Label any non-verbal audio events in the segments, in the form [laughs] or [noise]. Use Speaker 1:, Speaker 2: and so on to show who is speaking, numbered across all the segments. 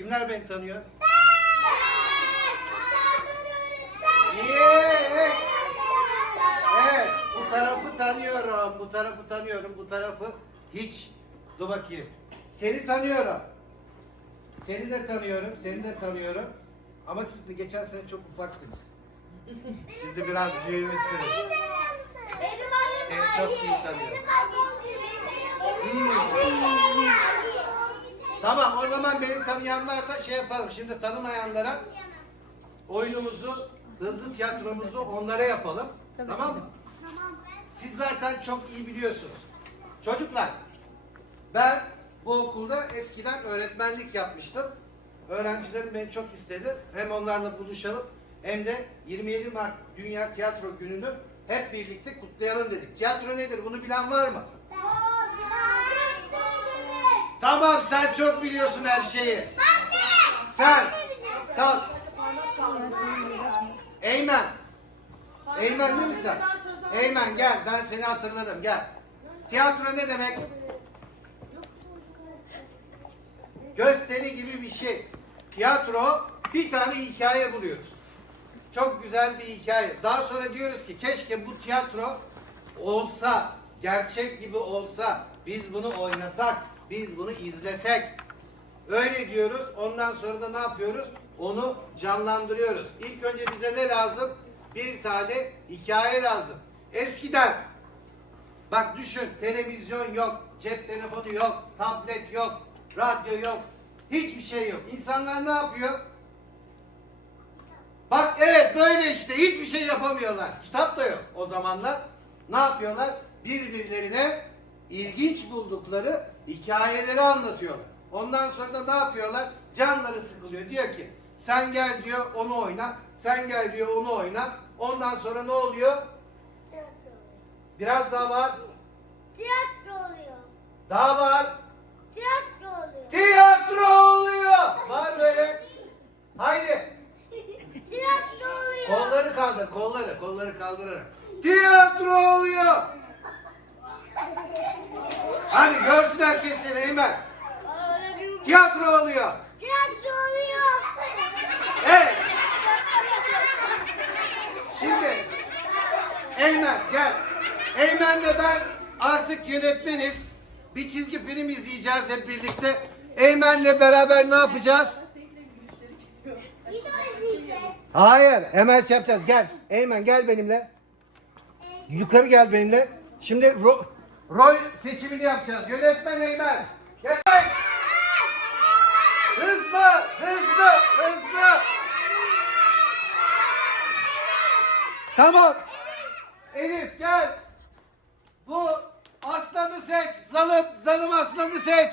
Speaker 1: Kimler beni tanıyor? Evet. Evet. Bu tarafı tanıyorum. Bu tarafı tanıyorum. Bu tarafı hiç. Dur bakayım. Seni tanıyorum. Seni de tanıyorum. Seni de tanıyorum. Ama siz de geçen sene çok ufaktınız. Şimdi biraz büyümüşsünüz. Evet, çok iyi tanıyorum. Tamam o zaman beni tanıyanlar da şey yapalım. Şimdi tanımayanlara oyunumuzu, hızlı tiyatromuzu onlara yapalım. Tamam mı? Siz zaten çok iyi biliyorsunuz. Çocuklar, ben bu okulda eskiden öğretmenlik yapmıştım. Öğrencilerim beni çok istedi. Hem onlarla buluşalım hem de 27 Mart Dünya Tiyatro Günü'nü hep birlikte kutlayalım dedik. Tiyatro nedir? Bunu bilen var mı? Tamam sen çok biliyorsun her şeyi. Sen kalk. Eymen. Eymen değil mi sen? Eymen gel ben seni hatırladım gel. Tiyatro ne demek? Gösteri gibi bir şey. Tiyatro bir tane hikaye buluyoruz. Çok güzel bir hikaye. Daha sonra diyoruz ki keşke bu tiyatro olsa, gerçek gibi olsa, biz bunu oynasak, biz bunu izlesek. Öyle diyoruz. Ondan sonra da ne yapıyoruz? Onu canlandırıyoruz. İlk önce bize ne lazım? Bir tane hikaye lazım. Eskiden bak düşün televizyon yok, cep telefonu yok, tablet yok, radyo yok, hiçbir şey yok. İnsanlar ne yapıyor? Bak evet böyle işte hiçbir şey yapamıyorlar. Kitap da yok o zamanlar. Ne yapıyorlar? Birbirlerine ilginç buldukları hikayeleri anlatıyorlar. Ondan sonra da ne yapıyorlar? Canları sıkılıyor. Diyor ki sen gel diyor onu oyna. Sen gel diyor onu oyna. Ondan sonra ne oluyor? Biraz daha var.
Speaker 2: Tiyatro oluyor.
Speaker 1: Daha var.
Speaker 2: Tiyatro oluyor.
Speaker 1: Tiyatro oluyor. Var böyle. Haydi.
Speaker 2: Tiyatro oluyor.
Speaker 1: Kolları kaldır, kolları, kolları kaldırarak. Tiyatro oluyor. [laughs] Hadi görsün herkes seni Eymen. Tiyatro oluyor.
Speaker 2: Tiyatro oluyor.
Speaker 1: Evet. Şimdi Eymen gel. Eymen'le ben artık yönetmeniz. Bir çizgi film izleyeceğiz hep birlikte. Eymen'le beraber ne yapacağız? Hayır, hemen şey yapacağız. Gel. Eymen gel benimle. Yukarı gel benimle. Şimdi ro rol seçimini yapacağız. Yönetmen Eymen. Gel. Hızlı, hızlı, hızlı. Tamam. Elif gel. Bu aslanı seç. Zalım, zalım aslanı seç.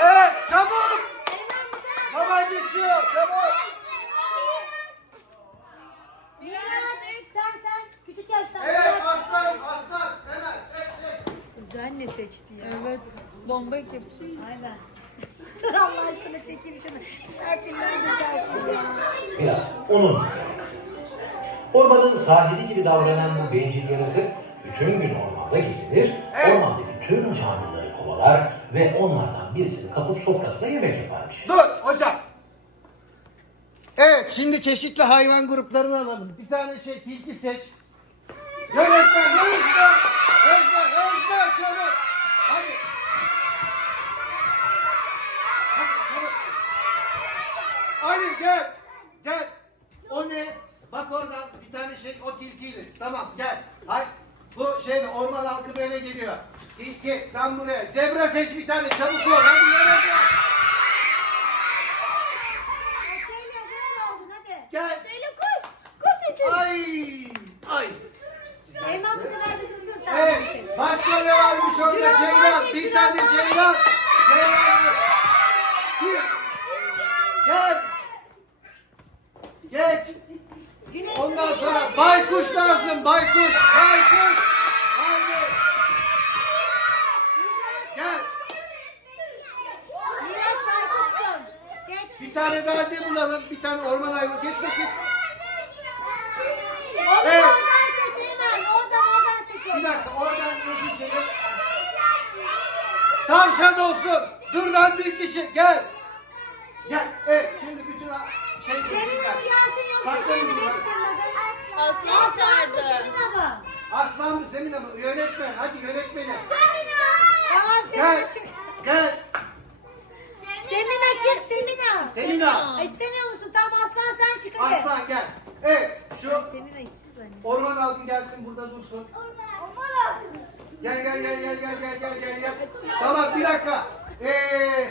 Speaker 1: Evet, çabuk. Baba geçiyor, çabuk.
Speaker 2: Miran sen sen küçük yaşta.
Speaker 1: Evet, aslan, aslan. Hemen seç, seç.
Speaker 3: Güzel ne seçti ya. Evet. Bomba gibi. Aynen.
Speaker 2: Allah aşkına çekeyim şunu. Serpiller güzelsin ya.
Speaker 4: Biraz onun hikayesi. Ormanın sahibi gibi davranan bu bencil yaratık bütün gün ormanda gezinir,
Speaker 1: Evet.
Speaker 4: ormandaki tüm canlıları kovalar ve onlardan birisini kapıp sofrasına yemek yaparmış.
Speaker 1: Dur hocam. Evet şimdi çeşitli hayvan gruplarını alalım. Bir tane şey tilki seç. Yönetmen hızlı. Hızlı hızlı çabuk. Hadi. Hadi çabuk. Hadi gel. Gel. O ne? Bak oradan bir tane şey o tilkiydi. Tamam gel. Hay. Bu şey orman halkı böyle geliyor. Tilki sen buraya. Zebra seç bir tane çabuk ol. Hadi
Speaker 2: oldun hadi.
Speaker 1: Gel.
Speaker 2: Söyle koş. Koş Ece.
Speaker 1: Ay! Ay!
Speaker 2: Bu sefer bizim sınıfta.
Speaker 1: Evet, başka ne varmış orada Ceylan? Bir tane Ceylan. Ceylan. Bir. Gel. Geç.
Speaker 2: Güneş
Speaker 1: Ondan
Speaker 2: sınıfı.
Speaker 1: sonra baykuş lazım, baykuş. Baykuş. Haydi. Gel.
Speaker 2: Miraç baykuşsun. Geç.
Speaker 1: Bir tane daha de bulalım. Bir tane orman hayvanı. Geç bakayım. Evet.
Speaker 2: oradan seç Eymen. Oradan oradan seç.
Speaker 1: Bir dakika oradan geçeceğiz. Tavşan olsun. Durdan bir kişi. Gel. Gel. Evet şimdi bütün şey
Speaker 2: Semina mı Yasin yoksa şey mi
Speaker 1: bak.
Speaker 2: senin adın? Aslan
Speaker 3: çağırdı.
Speaker 1: Aslan mı Semina mı? Yönetmen. Hadi yönetmeni.
Speaker 2: Tamam
Speaker 1: Gel.
Speaker 2: Semina çık.
Speaker 1: Gel.
Speaker 2: Semina çık Semina.
Speaker 1: Semina.
Speaker 2: Ay, İstemiyor musun? Tamam Aslan sen çık hadi.
Speaker 1: Aslan gel. Evet şu
Speaker 2: Semina istiyor anne.
Speaker 1: orman halkı gelsin burada dursun. Gel gel gel gel gel gel gel gel gel. Tamam bir dakika. Ee,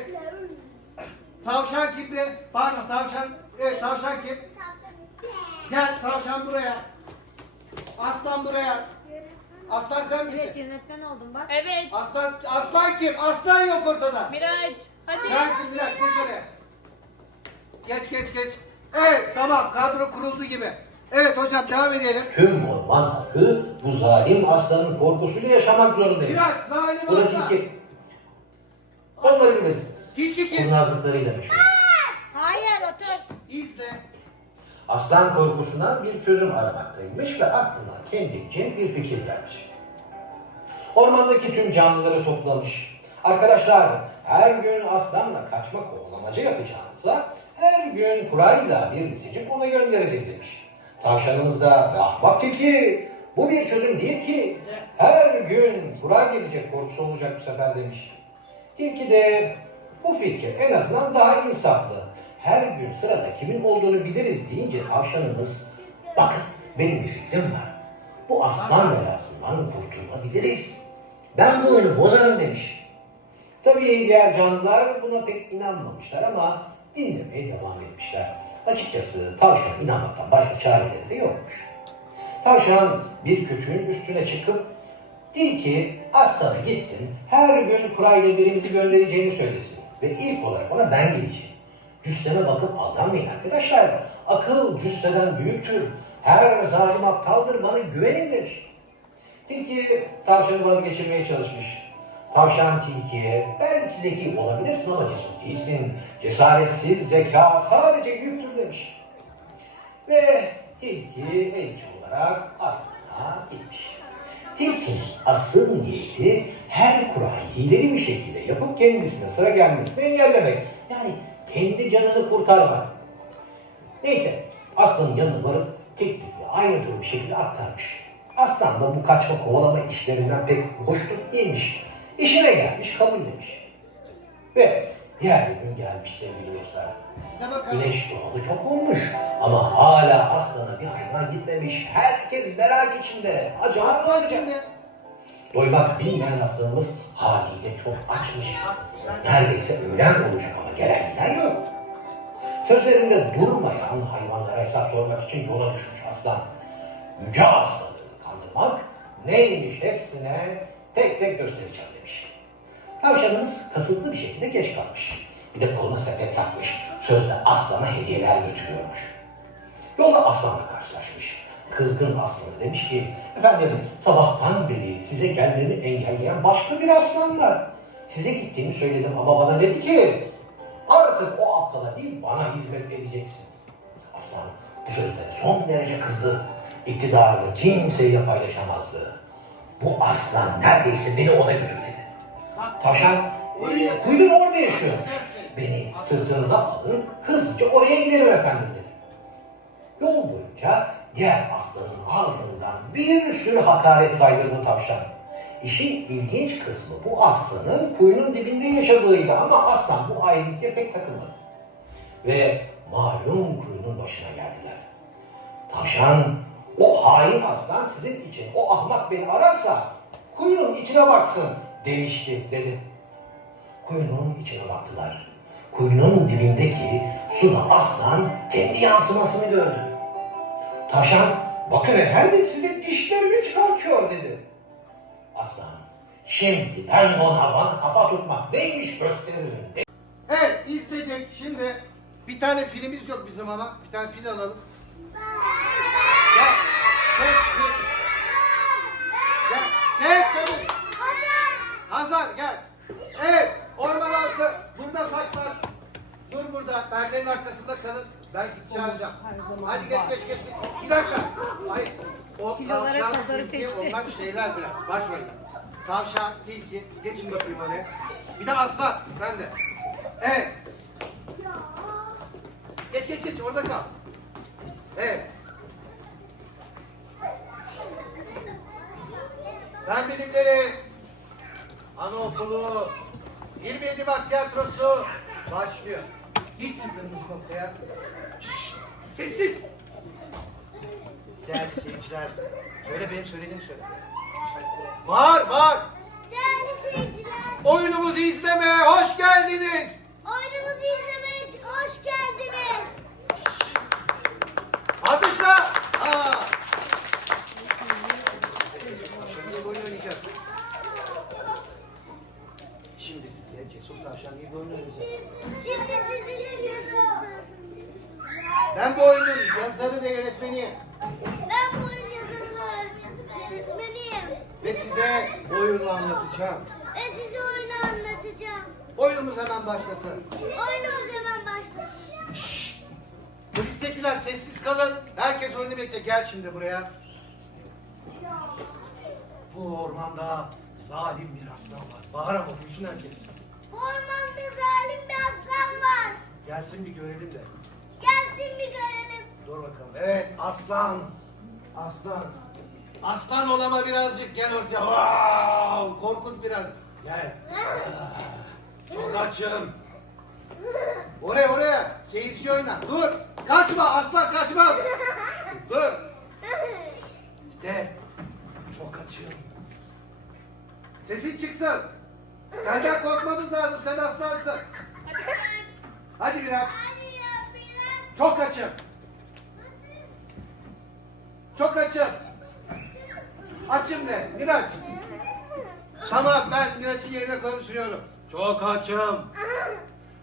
Speaker 1: tavşan kimdi? Pardon tavşan. Evet tavşan kim? Gel tavşan buraya. Aslan buraya. Aslan sen misin?
Speaker 2: Evet yönetmen oldum bak.
Speaker 3: Evet.
Speaker 1: Aslan aslan kim? Aslan yok ortada.
Speaker 3: Miraç. Hadi.
Speaker 1: Sensin Bilal geç oraya. Geç geç geç. Evet tamam kadro kuruldu gibi. Evet hocam devam edelim.
Speaker 4: Tüm orman halkı bu zalim aslanın korkusuyla yaşamak zorundaymış.
Speaker 1: Biraz zalim
Speaker 4: Bu da
Speaker 1: aslan.
Speaker 4: tilki. Onları bilirsiniz.
Speaker 1: Tilki kim?
Speaker 4: Kurnazlıklarıyla meşhur.
Speaker 2: Hayır otur.
Speaker 1: İzle.
Speaker 4: Aslan korkusuna bir çözüm aramaktaymış ve aklına kendince bir fikir gelmiş. Ormandaki tüm canlıları toplamış. Arkadaşlar her gün aslanla kaçma kovalamaca yapacağınıza her gün kurayla birini seçip ona gönderelim demiş. Tavşanımız da ve ahbap bu bir çözüm değil ki her gün kura gelecek korkusu olacak bu sefer demiş. Tilki de bu fikir en azından daha insaflı. Her gün sırada kimin olduğunu biliriz deyince tavşanımız bakın benim bir fikrim var. Bu aslan belasından kurtulabiliriz. Ben bu oyunu bozarım demiş. Tabii diğer canlılar buna pek inanmamışlar ama dinlemeye devam etmişler. Açıkçası tavşana inanmaktan başka çareleri de yokmuş. Tavşan bir kütüğün üstüne çıkıp Dil ki aslana gitsin, her gün kurayla birimizi göndereceğini söylesin. Ve ilk olarak ona ben geleceğim. Cüsseme bakıp aldanmayın arkadaşlar. Akıl cüsseden büyüktür. Her zalim aptaldır bana güvenin demiş. Tilki tavşanı vazgeçirmeye çalışmış. Tavşan tilkiye belki zeki olabilirsin ama cesur değilsin. Cesaretsiz zeka sadece yüktür demiş. Ve tilki elçi olarak aslana gitmiş. Tilkinin asıl niyeti her kurayı hileli bir şekilde yapıp kendisine sıra gelmesini engellemek. Yani kendi canını kurtarmak. Neyse aslanın yanına varıp tek tek ayrıntılı bir şekilde aktarmış. Aslan da bu kaçma kovalama işlerinden pek hoşnut değilmiş. İşine gelmiş kabul demiş. Ve diğer bir gün gelmiş sevgili dostlar. Güneş doğalı çok olmuş ama hala aslana bir hayvan gitmemiş. Herkes merak içinde. Acaba ne olacak? Doymak bilmeyen aslanımız haliyle çok açmış. Neredeyse öğlen olacak ama gelen giden yok. Sözlerinde durmayan hayvanlara hesap sormak için yola düşmüş aslan. Yüce aslanı kandırmak neymiş hepsine tek tek göstereceğim demiş. Tavşanımız kasıtlı bir şekilde geç kalmış. Bir de koluna sepet takmış. Sözde aslana hediyeler götürüyormuş. Yolda aslanla karşılaşmış. Kızgın aslanı demiş ki, efendim sabahtan beri size gelmemi engelleyen başka bir aslan var. Size gittiğimi söyledim ama bana dedi ki, artık o aptala değil bana hizmet edeceksin. Aslan bu sözlere son derece kızdı. İktidarını kimseyle paylaşamazdı. Bu aslan neredeyse beni ona götürmedi. Tavşan e, kuyruk orada yaşıyormuş. Beni sırtınıza alın, hızlıca oraya gidelim efendim dedi. Yol boyunca diğer aslanın ağzından bir sürü hakaret saydırdı tavşan. İşin ilginç kısmı bu aslanın kuyunun dibinde yaşadığıydı ama aslan bu ayrıntıya pek takılmadı. Ve malum kuyunun başına geldiler. Tavşan, o hain aslan sizin için, o ahmak beni ararsa kuyunun içine baksın demişti dedi. Kuyunun içine baktılar. Kuyunun dibindeki suda aslan kendi yansımasını gördü. Tavşan, bakın efendim size dişlerini çıkartıyor dedi. Aslan, şimdi ben ona bana kafa tutmak neymiş gösteririm dedi.
Speaker 1: Evet izledik. Şimdi bir tane filmimiz yok bizim ama. Bir tane film alalım. Gel. Geç. Gel. Gel çabuk. Hazar gel. Evet. Orman halkı burada saklan. Dur burada. Perdenin arkasında kalın. Ben sizi çağıracağım. Hadi geç geç geç. Bir dakika. Hayır. O
Speaker 2: Kilolara
Speaker 1: tavşan,
Speaker 2: pazarı
Speaker 1: tilki,
Speaker 2: seçti.
Speaker 1: onlar şeyler biraz. Başrolde. Tavşan, tilki. Geçin bakayım oraya. Bir de aslan. Sen de. Evet. Geç geç geç. Orada kal. Evet. Fen bilimleri, anaokulu, 27 Mart tiyatrosu başlıyor. Git şu kırmızı noktaya. Şşş, sessiz. Değerli seyirciler, söyle benim söylediğimi söyle. Bağır, bağır.
Speaker 5: Değerli seyirciler,
Speaker 1: Oyunumuzu izlemeye hoş geldiniz. Ve size oyunu anlatacağım.
Speaker 5: Ve size oyunu anlatacağım.
Speaker 1: Oyunumuz hemen başlasın.
Speaker 5: Oyunumuz hemen başlasın.
Speaker 1: Polistekiler sessiz kalın. Herkes oyunu bekle. Gel şimdi buraya. Bu ormanda zalim bir aslan var. Bağır ama duysun herkes.
Speaker 5: Bu ormanda zalim bir aslan var.
Speaker 1: Gelsin bir görelim de.
Speaker 5: Gelsin bir görelim.
Speaker 1: Dur bakalım. Evet aslan. Aslan. Aslan olama birazcık gel ortaya. Wow! Korkut biraz. Gel. Ah, Çok açım. Oraya oraya. Seyirci oyna. Dur. Kaçma aslan kaçmaz. Dur. De. Çok açım. Sesin çıksın. Senden korkmamız lazım. Sen aslansın. Hadi
Speaker 5: biraz.
Speaker 1: Çok açım. Çok açım. Açım de. Miraç. Tamam ben Miraç'ın yerine konuşuyorum. Çok açım.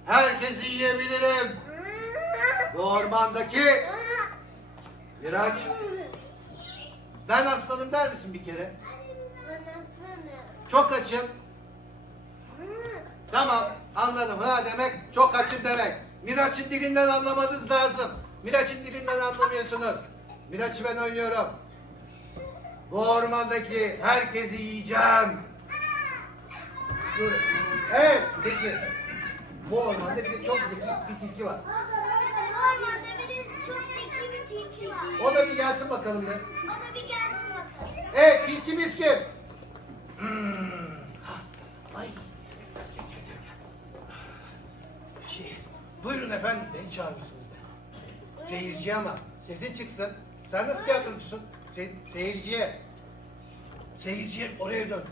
Speaker 1: Herkesi yiyebilirim. Bu ormandaki Miraç. Ben aslanım der misin bir kere? Çok açım. Tamam anladım. Ha demek çok açım demek. Miraç'ın dilinden anlamanız lazım. Miraç'ın dilinden anlamıyorsunuz. Miraç'ı ben oynuyorum. Bu ormandaki herkesi yiyeceğim. Dur. Evet peki. Bu ormanda bir de çok zeki bir tilki var.
Speaker 5: Ormanda bir de çok zeki bir tilki var.
Speaker 1: O da bir gelsin bakalım be.
Speaker 5: O da bir gelsin bakalım.
Speaker 1: Evet tilkimiz kim? Hmm. Ay. Şey, buyurun efendim beni çağırmışsınız da. Seyirci ama sesin çıksın. Sen nasıl tiyatrocusun? Se seyirciye. Seyirciye oraya dön.